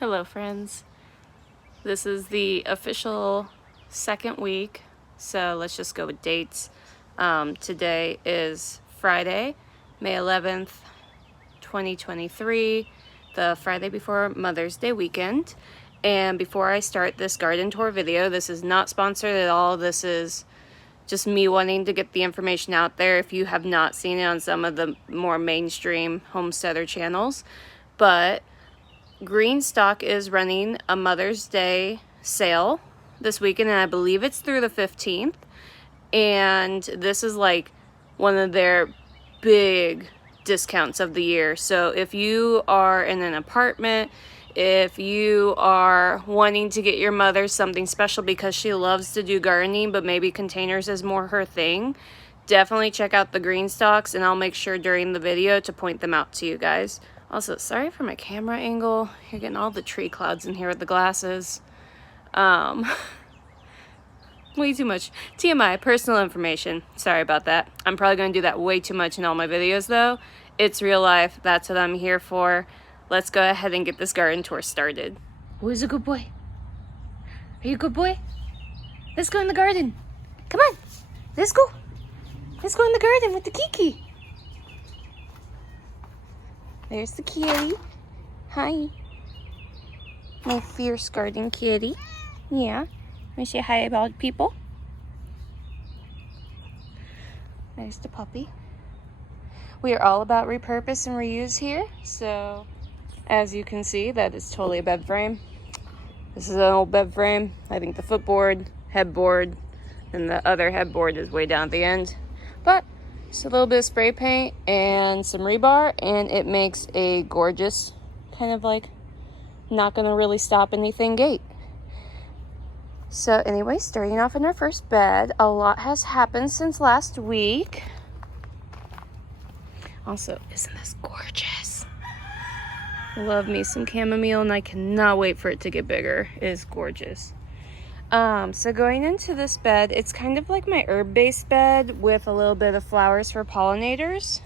Hello friends. This is the official second week, so let's just go with dates. Today is Friday, May 11th, 2023, the Friday before Mother's Day weekend. And before I start this garden tour video, this is not sponsored at all. This is just me wanting to get the information out there if you have not seen it on some of the more mainstream homesteader channels. But Green Stalk is running a Mother's Day sale this weekend, and I believe it's through the 15th. And this is like one of their big discounts of the year. So if you are in an apartment, if you are wanting to get your mother something special because she loves to do gardening, but maybe containers is more her thing, definitely check out the Green Stalks, and I'll make sure during the video to point them out to you guys. Also, sorry for my camera angle. You're getting all the tree clouds in here with the glasses. Way too much. TMI, personal information. Sorry about that. I'm probably going to do that way too much in all my videos though. It's real life. That's what I'm here for. Let's go ahead and get this garden tour started. Who's a good boy? Are you a good boy? Let's go in the garden. Come on. Let's go. Let's go in the garden with the Kiki. There's the kitty. Hi. My fierce garden kitty. Yeah. Want to say hi about people? There's the puppy. We are all about repurpose and reuse here. So, as you can see, that is totally a bed frame. This is an old bed frame. I think the footboard, headboard, and the other headboard is way down at the end. But just a little bit of spray paint and some rebar, and it makes a gorgeous kind of like not gonna really stop anything gate. So anyway, starting off in our first bed, a lot has happened since last week. Also, isn't this gorgeous? Love me some chamomile, and I cannot wait for it to get bigger. It is gorgeous. So going into this bed, it's kind of like my herb-based bed with a little bit of flowers for pollinators.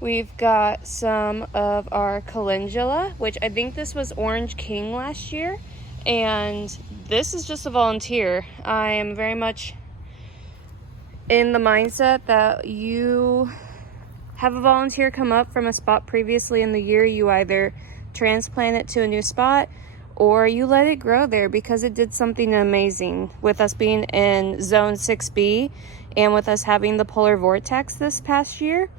We've got some of our calendula, which I think this was Orange King last year, and this is just a volunteer. I am very much in the mindset that you have a volunteer come up from a spot previously in the year. You either transplant it to a new spot or you let it grow there, because it did something amazing with us being in zone 6B and with us having the polar vortex this past year.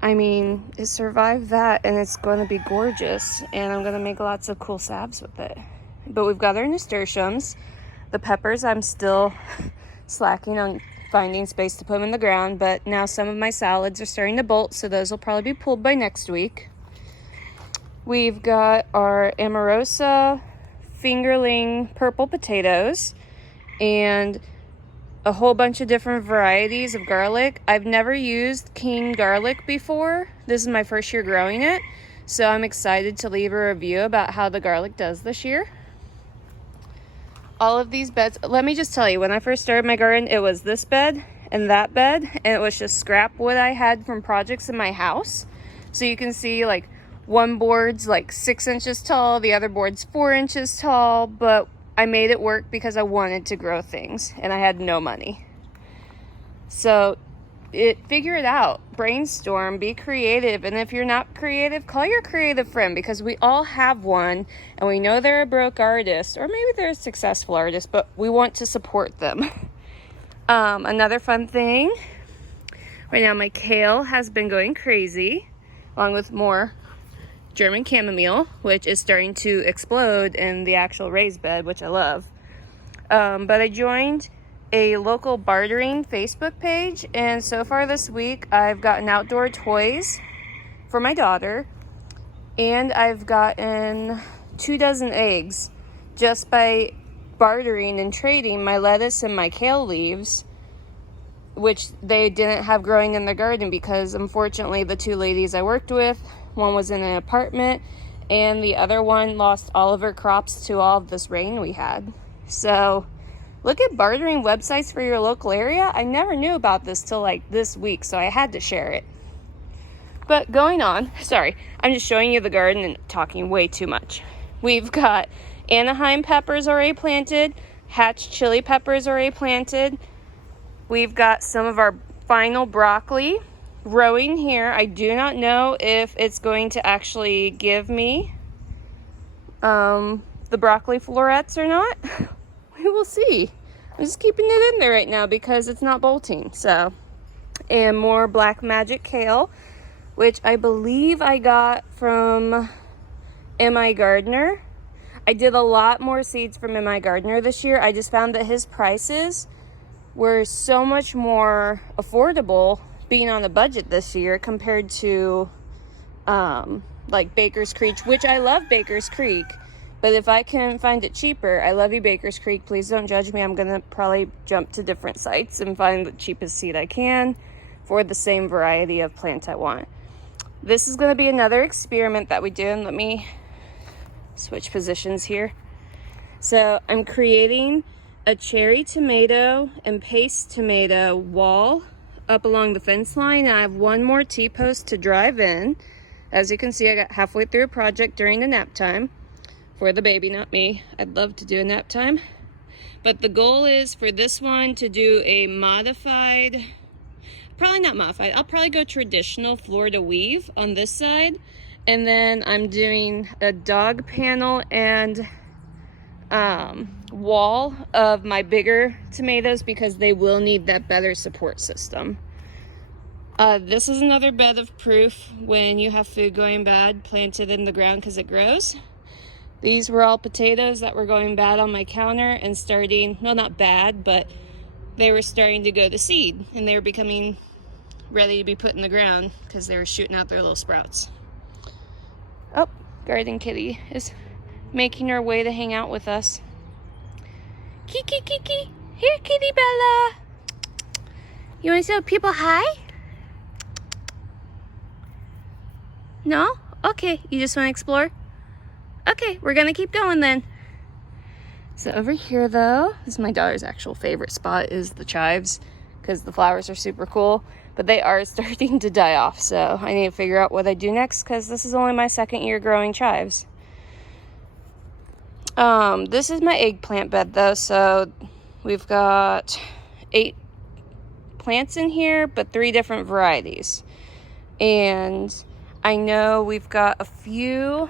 I mean, it survived that, and it's going to be gorgeous, and I'm going to make lots of cool salves with it. But we've got our nasturtiums. The peppers, I'm still slacking on finding space to put them in the ground, but now some of my salads are starting to bolt, so those will probably be pulled by next week. We've got our Amorosa fingerling purple potatoes and a whole bunch of different varieties of garlic. I've never used King garlic before. This is my first year growing it, so I'm excited to leave a review about how the garlic does this year. All of these beds, let me just tell you, when I first started my garden, it was this bed and that bed, and it was just scrap wood I had from projects in my house. So you can see like one board's like 6 inches tall, the other board's 4 inches tall, but I made it work because I wanted to grow things and I had no money. So figure it out, brainstorm, be creative, and if you're not creative, call your creative friend, because we all have one, and we know they're a broke artist, or maybe they're a successful artist, but we want to support them. Another fun thing, right now my kale has been going crazy, along with more German chamomile, which is starting to explode in the actual raised bed, which I love. But I joined a local bartering Facebook page, and so far this week I've gotten outdoor toys for my daughter, and I've gotten 24 eggs just by bartering and trading my lettuce and my kale leaves, which they didn't have growing in their garden because unfortunately the two ladies I worked with, one was in an apartment and the other one lost all of her crops to all of this rain we had. So look at bartering websites for your local area. I never knew about this till like this week, so I had to share it. But going on, sorry, I'm just showing you the garden and talking way too much. We've got Anaheim peppers already planted, hatch chili peppers already planted. We've got some of our final broccoli growing here. I do not know if it's going to actually give me the broccoli florets or not. We will see. I'm just keeping it in there right now because it's not bolting. So, and more black magic kale, which I believe I got from M.I. Gardner. I did a lot more seeds from M.I. Gardner this year. I just found that his prices were so much more affordable being on a budget this year compared to like Baker's Creek, which I love Baker's Creek, but if I can find it cheaper, I love you Baker's Creek, please don't judge me. I'm gonna probably jump to different sites and find the cheapest seed I can for the same variety of plant I want. This is gonna be another experiment that we do, and let me switch positions here. So I'm creating a cherry tomato and paste tomato wall up along the fence line. I have one more T-post to drive in. As you can see, I got halfway through a project during the nap time for the baby, not me. I'd love to do a nap time. But the goal is for this one to do a modified, probably not modified, I'll probably go traditional Florida weave on this side. And then I'm doing a dog panel and wall of my bigger tomatoes because they will need that better support system. This is another bed of proof when you have food going bad planted in the ground because it grows. These were all potatoes that were going bad on my counter and starting, well, not bad, but they were starting to go to seed and they were becoming ready to be put in the ground because they were shooting out their little sprouts. Oh, Garden Kitty is making her way to hang out with us. Kiki, Kiki, here, Kitty Bella. You want to say people hi? No? Okay, you just want to explore? Okay, we're gonna keep going then. So over here though, this is my daughter's actual favorite spot, is the chives, because the flowers are super cool, but they are starting to die off, so I need to figure out what I do next because this is only my second year growing chives. This is my eggplant bed though, so we've got 8 plants in here, but 3 different varieties. And I know we've got a few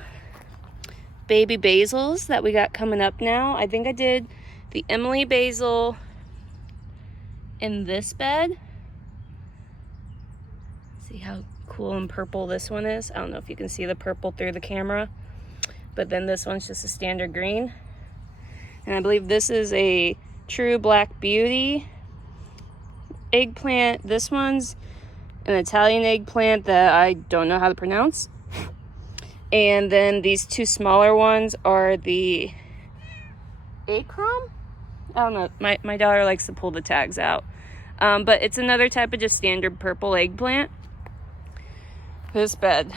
baby basils that we got coming up now. I think I did the Emily basil in this bed. See how cool and purple this one is? I don't know if you can see the purple through the camera, but then this one's just a standard green. And I believe this is a true black beauty eggplant. This one's an Italian eggplant that I don't know how to pronounce. And then these 2 smaller ones are the acrom? I don't know, my daughter likes to pull the tags out. But it's another type of just standard purple eggplant. This bed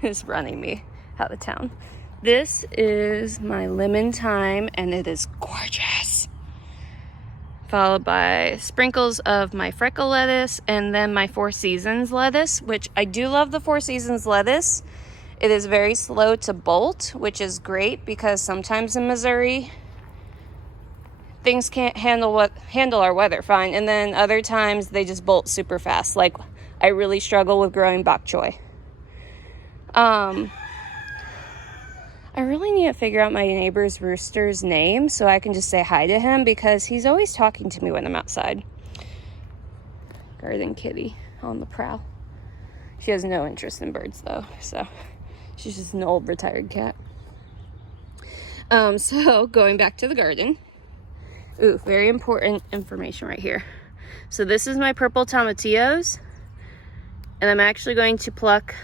is running me out of town. This is my lemon thyme and it is gorgeous. Followed by sprinkles of my freckle lettuce and then my 4 Seasons lettuce, which I do love the 4 Seasons lettuce. It is very slow to bolt, which is great because sometimes in Missouri things can't handle our weather fine, and then other times they just bolt super fast. Like I really struggle with growing bok choy. I really need to figure out my neighbor's rooster's name so I can just say hi to him because he's always talking to me when I'm outside. Garden Kitty on the prowl. She has no interest in birds though, so she's just an old retired cat. So going back to the garden. Ooh, very important information right here. So this is my purple tomatillos, and I'm actually going to pluck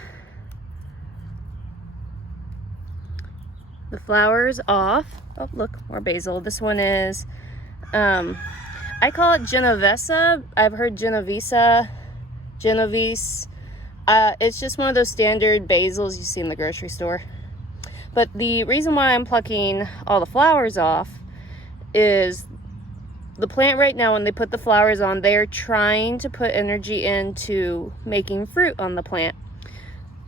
the flowers off. Oh, look, more basil. This one is, I call it Genovesa. I've heard Genovese. It's just one of those standard basils you see in the grocery store. But the reason why I'm plucking all the flowers off is the plant right now, when they put the flowers on, they are trying to put energy into making fruit on the plant.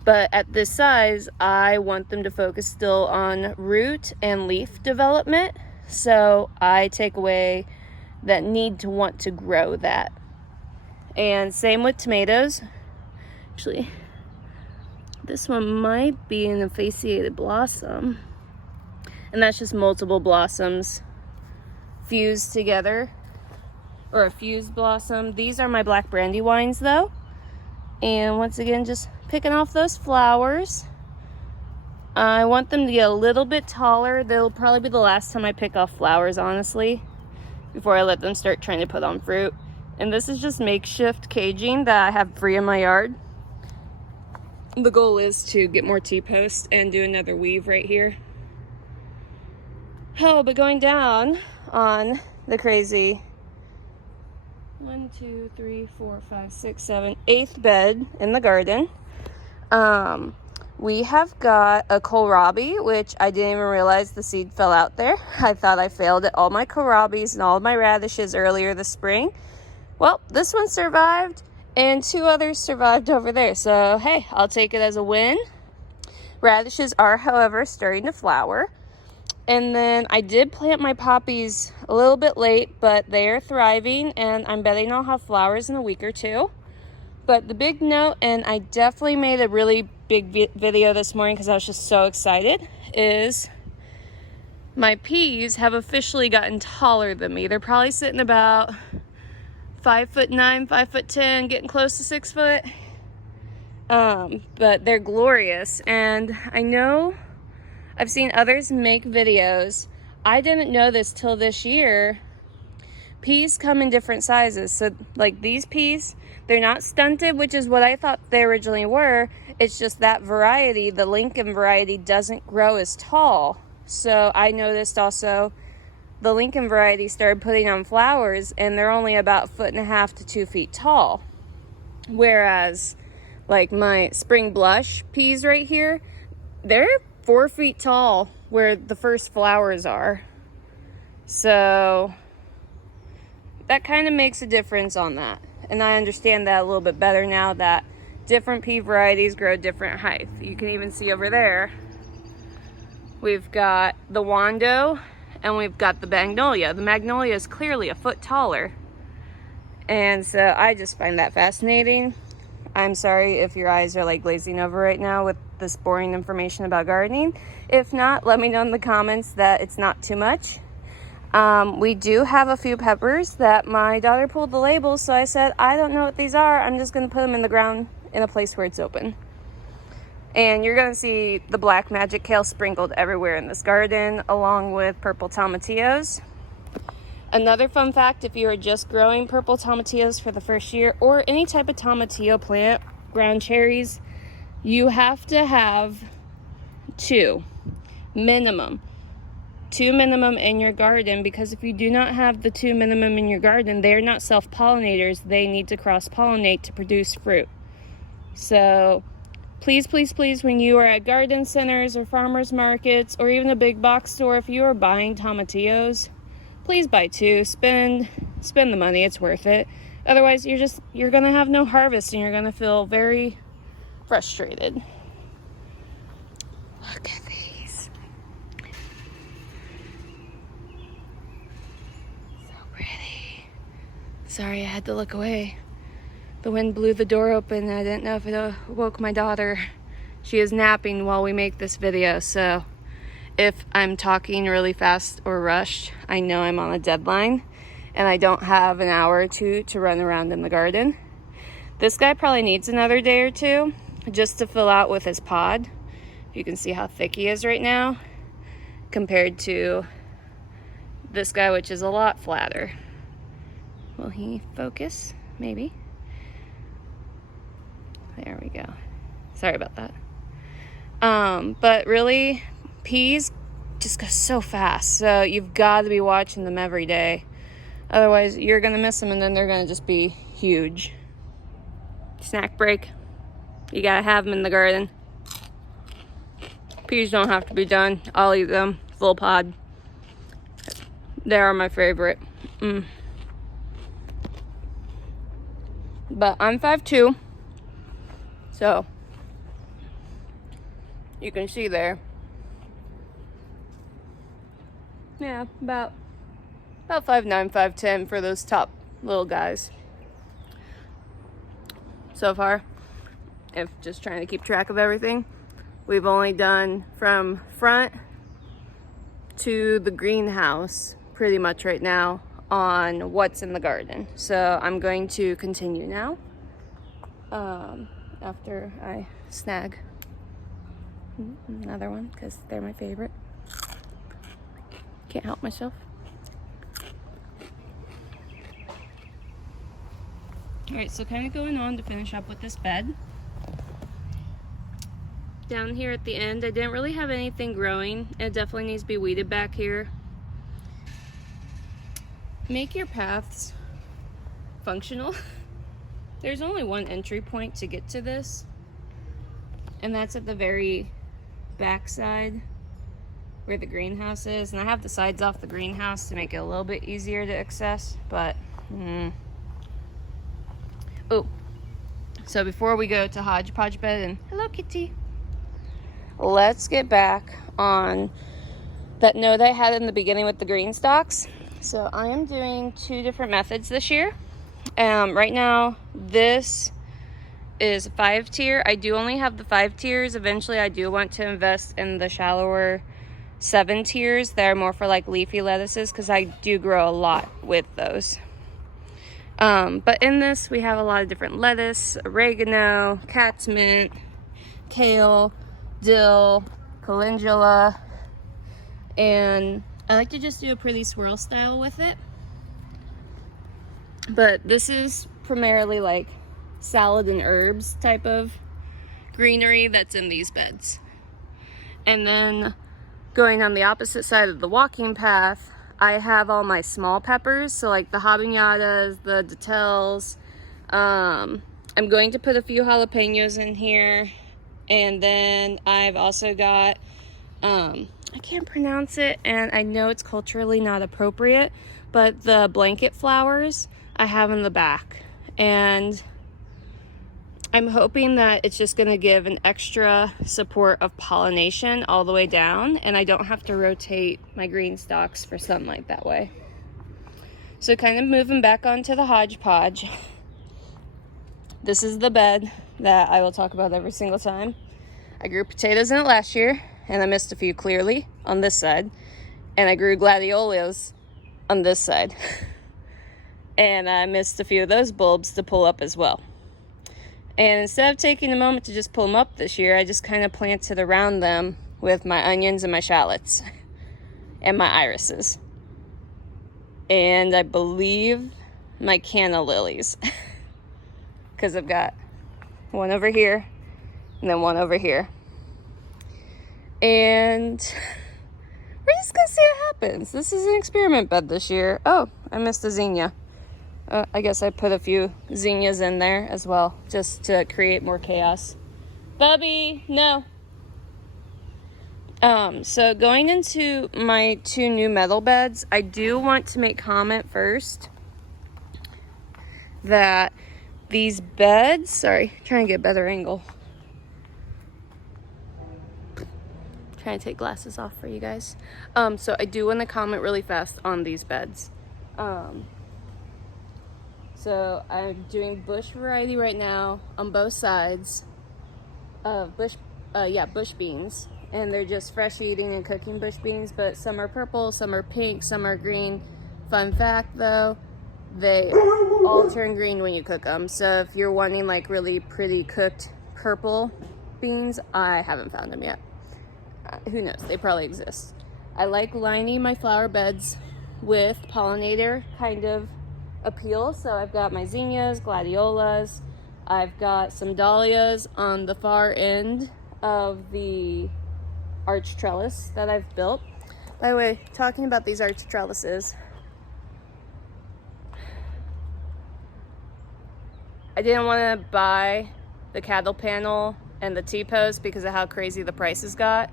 But at this size, I want them to focus still on root and leaf development. So I take away that need to want to grow that. And same with tomatoes. Actually, this one might be an emaciated blossom. And that's just multiple blossoms fused together, or a fused blossom. These are my black brandywines though. And once again, just picking off those flowers. I want them to get a little bit taller. They'll probably be the last time I pick off flowers, honestly, before I let them start trying to put on fruit. And this is just makeshift caging that I have free in my yard. The goal is to get more T-posts and do another weave right here. Oh, but going down on the crazy 1, 2, 3, 4, 5, 6, 7, 8th bed in the garden. We have got a kohlrabi, which I didn't even realize the seed fell out there. I thought I failed at all my kohlrabis and all of my radishes earlier this spring. Well, this one survived and 2 others survived over there. So, hey, I'll take it as a win. Radishes are, however, starting to flower. And then I did plant my poppies a little bit late, but they are thriving and I'm betting I'll have flowers in a week or 2. But the big note, and I definitely made a really big video this morning because I was just so excited, is my peas have officially gotten taller than me. They're probably sitting about 5'9", 5'10", getting close to 6 foot. But they're glorious. And I know I've seen others make videos. I didn't know this till this year. Peas come in different sizes. So like these peas, they're not stunted, which is what I thought they originally were. It's just that variety, the Lincoln variety, doesn't grow as tall. So I noticed also the Lincoln variety started putting on flowers and they're only about 1.5 to 2 feet tall. Whereas like my spring blush peas right here, they're 4 feet tall where the first flowers are. So that kind of makes a difference on that. And I understand that a little bit better now that different pea varieties grow different height. You can even see over there, we've got the Wando and we've got the Magnolia. The Magnolia is clearly a foot taller. And so I just find that fascinating. I'm sorry if your eyes are like glazing over right now with this boring information about gardening. If not, let me know in the comments that it's not too much. We do have a few peppers that my daughter pulled the labels, so I said, I don't know what these are. I'm just going to put them in the ground in a place where it's open. And you're going to see the black magic kale sprinkled everywhere in this garden, along with purple tomatillos. Another fun fact, if you are just growing purple tomatillos for the first year, or any type of tomatillo plant, ground cherries, you have to have 2 minimum in your garden, because if you do not have the 2 minimum in your garden, they are not self-pollinators. They need to cross-pollinate to produce fruit. So please, please, please, when you are at garden centers or farmers markets or even a big box store, if you are buying tomatillos, please buy 2. Spend the money. It's worth it. Otherwise, you're gonna have no harvest and you're gonna feel very frustrated. Look at these. So pretty. Sorry, I had to look away. The wind blew the door open and I didn't know if it woke my daughter. She is napping while we make this video, so if I'm talking really fast or rushed, I know I'm on a deadline and I don't have an hour or 2 to run around in the garden. This guy probably needs another day or 2 just to fill out with his pod. You can see how thick he is right now compared to this guy, which is a lot flatter. Will he focus? Maybe. There we go. Sorry about that. But really, peas just go so fast. So you've got to be watching them every day. Otherwise, you're going to miss them and then they're going to just be huge. Snack break. You got to have them in the garden. Peas don't have to be done. I'll eat them full pod. They are my favorite. But I'm 5'2". So You can see there. Yeah, about 5'9", 5'10" for those top little guys. So far, if just trying to keep track of everything, we've only done from front to the greenhouse pretty much right now on what's in the garden. So I'm going to continue now after I snag another one because they're my favorite. Can't help myself. Alright, so kind of going on to finish up with this bed. Down here at the end, I didn't really have anything growing. It definitely needs to be weeded back here. Make your paths functional. There's only one entry point to get to this, and that's at the very back side where the greenhouse is. And I have the sides off the greenhouse to make it a little bit easier to access, but oh, so before we go to hodgepodge bed, and hello kitty, let's get back on that note I had in the beginning with the green stalks. So I am doing 2 different methods this year. Right now, this is 5-tier. I do only have the 5 tiers. Eventually, I do want to invest in the shallower 7 tiers that are more for like leafy lettuces, because I do grow a lot with those. But in this, we have a lot of different lettuce, oregano, cat's mint, kale, dill, calendula, and I like to just do a pretty swirl style with it. But this is primarily like salad and herbs type of greenery that's in these beds. And then going on the opposite side of the walking path, I have all my small peppers, so like the habaneras, the datels. I'm going to put a few jalapenos in here. And then I've also got, I can't pronounce it, and I know it's culturally not appropriate, but the blanket flowers I have in the back. And I'm hoping that it's just going to give an extra support of pollination all the way down, and I don't have to rotate my green stalks for sunlight that way. So kind of moving back onto the hodgepodge. This is the bed that I will talk about every single time. I grew potatoes in it last year, and I missed a few clearly on this side. And I grew gladiolas on this side. And I missed a few of those bulbs to pull up as well. And instead of taking a moment to just pull them up this year, I just kind of planted around them with my onions and my shallots and my irises. And I believe my canna lilies. Because I've got one over here and then one over here. And we're just gonna see what happens. This is an experiment bed this year. Oh, I missed a zinnia. I guess I put a few zinnias in there as well, just to create more chaos. Bubby, no. So going into my 2 new metal beds, I do want to make comment first that these beds, sorry, trying to get a better angle. Trying to take glasses off for you guys. So I do want to comment really fast on these beds. So I'm doing bush variety right now on both sides of bush beans, and they're just fresh eating and cooking bush beans, but some are purple, some are pink, some are green. Fun fact though, they all turn green when you cook them. So if you're wanting like really pretty cooked purple beans, I haven't found them yet. Who knows, they probably exist. I like lining my flower beds with pollinator kind of appeal. So I've got my zinnias, gladiolas, I've got some dahlias on the far end of the arch trellis that I've built. By the way, talking about these arch trellises, I didn't want to buy the cattle panel and the T-post because of how crazy the prices got.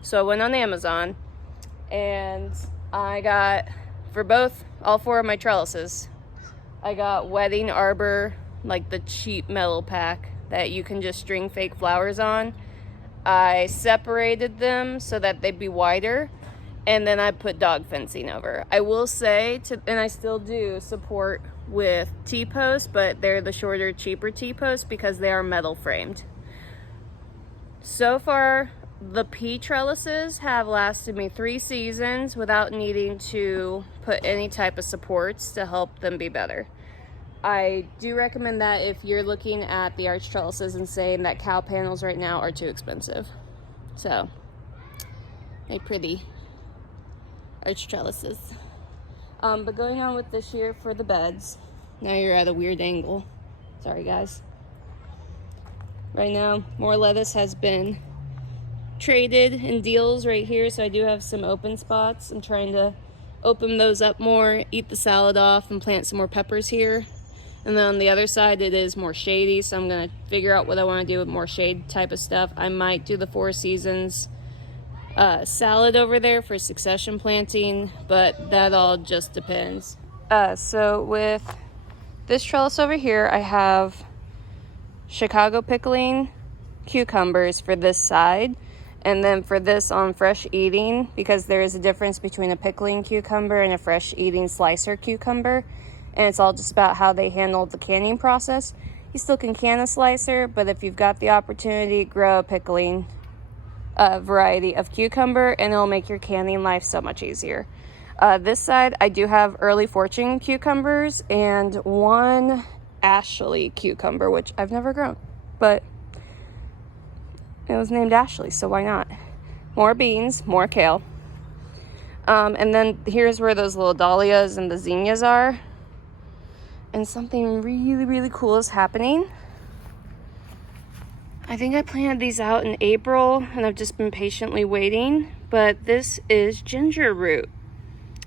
So I went on Amazon and I got, for all 4 of my trellises, I got Wedding Arbor, like the cheap metal pack that you can just string fake flowers on. I separated them so that they'd be wider, and then I put dog fencing over. I will say, and I still do support with T-posts, but they're the shorter, cheaper T-posts because they are metal framed. So far, the pea trellises have lasted me 3 seasons without needing to put any type of supports to help them be better. I do recommend that if you're looking at the arch trellises and saying that cow panels right now are too expensive. So, a pretty arch trellises. But going on with this year for the beds. Now you're at a weird angle. Sorry guys. Right now, more lettuce has been traded in deals right here, so I do have some open spots. I'm trying to open those up more, eat the salad off, and plant some more peppers here. And then on the other side, it is more shady, so I'm gonna figure out what I want to do with more shade type of stuff. I might do the 4 Seasons salad over there for succession planting, but that all just depends. So with this trellis over here, I have Chicago pickling cucumbers for this side. And then for this on fresh eating, because there is a difference between a pickling cucumber and a fresh eating slicer cucumber. And it's all just about how they handle the canning process. You still can can a slicer, but if you've got the opportunity, grow a pickling variety of cucumber, and it'll make your canning life so much easier. This side, I do have early fortune cucumbers and 1 Ashley cucumber, which I've never grown, but it was named Ashley, so why not? More beans, more kale. And then here's where those little dahlias and the zinnias are. And something really, really cool is happening. I think I planted these out in April, and I've just been patiently waiting. But this is ginger root.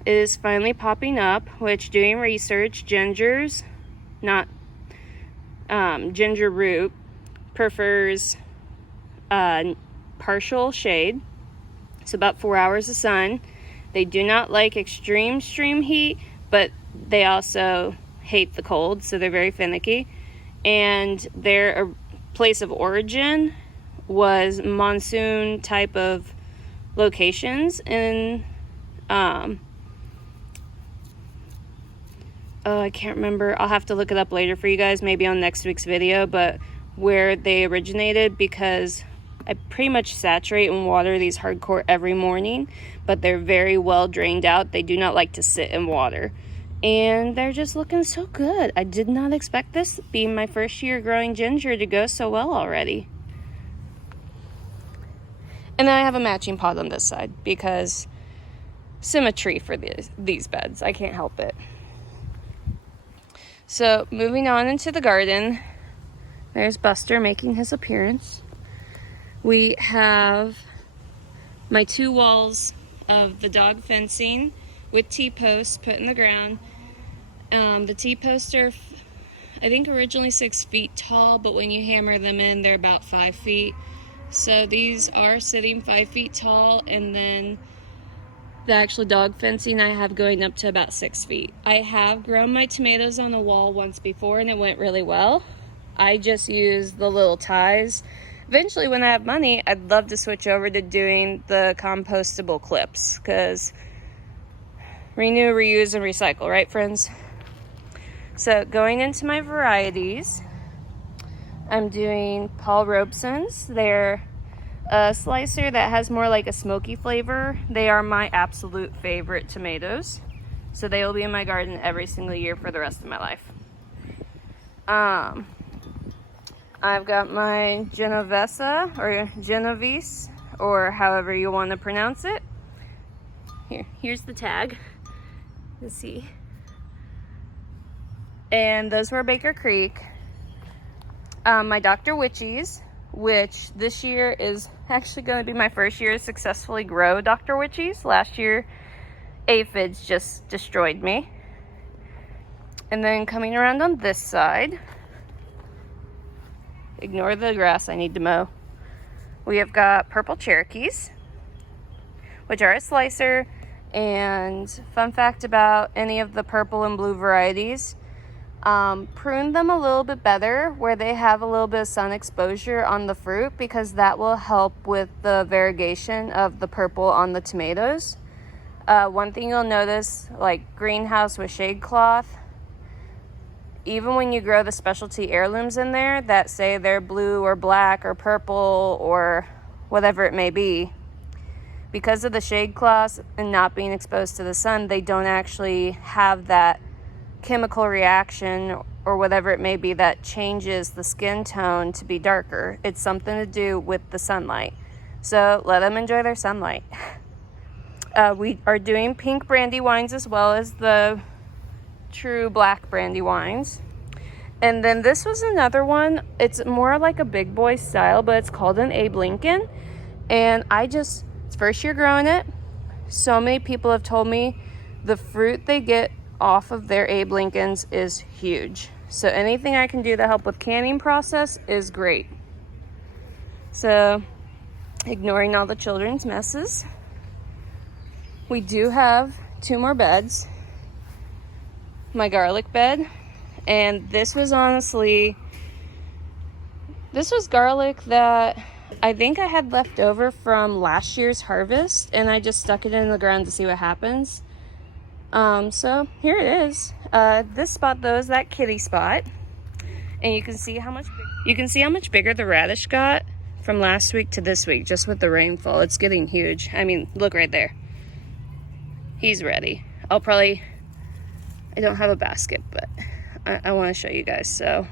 It is finally popping up, which doing research, gingers, not ginger root, prefers partial shade, so about 4 hours of sun. They do not like extreme heat, but they also hate the cold, so they're very finicky. And their place of origin was monsoon type of locations in I can't remember, I'll have to look it up later for you guys, maybe on next week's video, but where they originated, because I pretty much saturate and water these hardcore every morning, but they're very well drained out. They do not like to sit in water. And they're just looking so good. I did not expect this, being my first year growing ginger, to go so well already. And then I have a matching pot on this side, because symmetry for these beds. I can't help it. So moving on into the garden, there's Buster making his appearance. We have my 2 walls of the dog fencing with T-posts put in the ground. The T-posts are, I think, originally 6 feet tall, but when you hammer them in, they're about 5 feet. So these are sitting 5 feet tall, and then the actual dog fencing I have going up to about 6 feet. I have grown my tomatoes on the wall once before, and it went really well. I just use the little ties. Eventually, when I have money, I'd love to switch over to doing the compostable clips, because renew, reuse, and recycle, right, friends? So going into my varieties, I'm doing Paul Robeson's. They're a slicer that has more like a smoky flavor. They are my absolute favorite tomatoes, so they will be in my garden every single year for the rest of my life. I've got my Genovese, or Genovese, or however you want to pronounce it. Here's the tag. You'll see. And those were Baker Creek. My Dr. Witchies, which this year is actually going to be my first year to successfully grow Dr. Witchies. Last year, aphids just destroyed me. And then coming around on this side, ignore the grass I need to mow, we have got purple Cherokees, which are a slicer. And fun fact about any of the purple and blue varieties, Prune them a little bit better where they have a little bit of sun exposure on the fruit, because that will help with the variegation of the purple on the tomatoes. One thing you'll notice, like greenhouse with shade cloth, even when you grow the specialty heirlooms in there that say they're blue or black or purple or whatever it may be, because of the shade cloths and not being exposed to the sun, they don't actually have that chemical reaction or whatever it may be that changes the skin tone to be darker. It's something to do with the sunlight. So let them enjoy their sunlight. We are doing pink brandy wines as well as the true black brandy wines. And then this was another one. It's more like a big boy style, but it's called an Abe Lincoln. And it's first year growing it. So many people have told me the fruit they get off of their Abe Lincolns is huge. So anything I can do to help with canning process is great. So ignoring all the children's messes, we do have 2 more beds. My garlic bed, and this was garlic that I think I had left over from last year's harvest, and I just stuck it in the ground to see what happens. So here it is. This spot though is that kitty spot, and you can see how much bigger the radish got from last week to this week, just with the rainfall. It's getting huge. I mean, look right there. He's ready. I don't have a basket, but I want to show you guys. So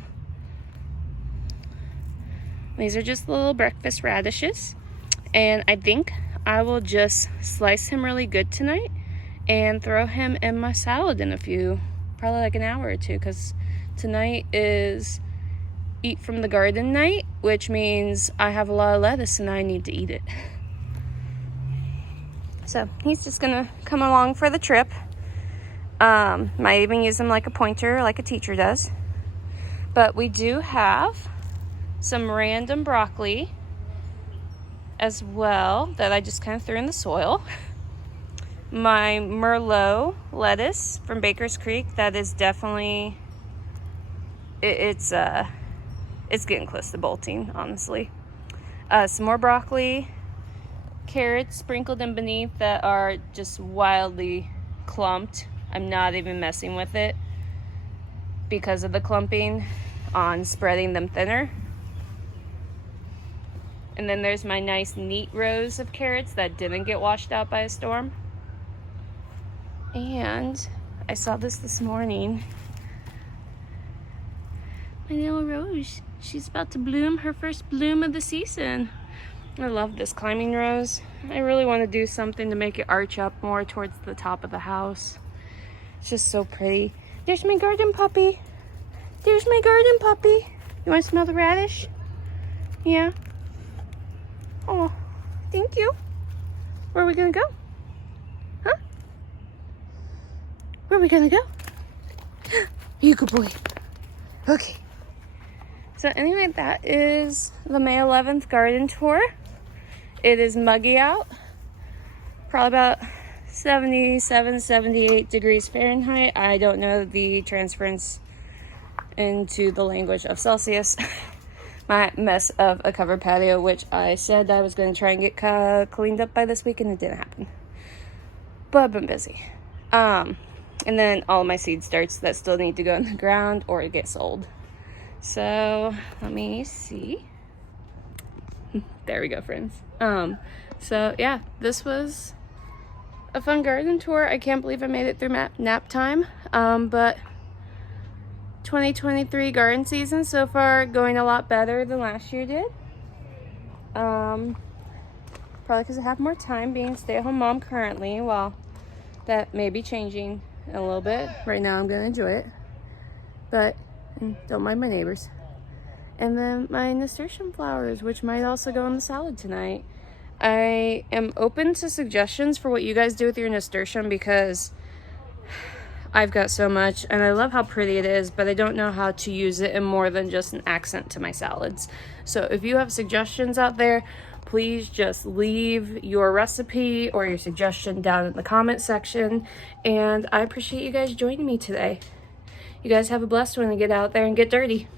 these are just little breakfast radishes, and I think I will just slice him really good tonight and throw him in my salad in probably like an hour or two, because tonight is eat from the garden night, which means I have a lot of lettuce and I need to eat it. So he's just gonna come along for the trip. Might even use him like a pointer, like a teacher does. But we do have some random broccoli as well that I just kind of threw in the soil. My Merlot lettuce from Baker's Creek, that is definitely, it's getting close to bolting, honestly. Some more broccoli, carrots sprinkled in beneath that are just wildly clumped. I'm not even messing with it because of the clumping on spreading them thinner. And then there's my nice neat rows of carrots that didn't get washed out by a storm. And I saw this morning. My little rose, she's about to bloom her first bloom of the season. I love this climbing rose. I really want to do something to make it arch up more towards the top of the house. It's just so pretty. There's my garden puppy. There's my garden puppy. You want to smell the radish? Yeah. Oh, thank you. Where are we gonna go? Huh? Where are we gonna go? You good boy. Okay. So anyway, that is the May 11th garden tour. It is muggy out. Probably about 77, 78 degrees Fahrenheit. I don't know the transference into the language of Celsius. My mess of a covered patio, which I said I was going to try and get cleaned up by this week, and it didn't happen. But I've been busy. And then all my seed starts that still need to go in the ground or get sold. So let me see. There we go, friends. So yeah, this was a fun garden tour. I can't believe I made it through nap time. But 2023 garden season so far going a lot better than last year did. Probably because I have more time being a stay-at-home mom currently. Well, that may be changing a little bit. Right now I'm gonna enjoy it, but don't mind my neighbors. And then my nasturtium flowers, which might also go in the salad tonight. I am open to suggestions for what you guys do with your nasturtium, because I've got so much and I love how pretty it is, but I don't know how to use it in more than just an accent to my salads. So if you have suggestions out there, please just leave your recipe or your suggestion down in the comment section. And I appreciate you guys joining me today. You guys have a blessed one and get out there and get dirty.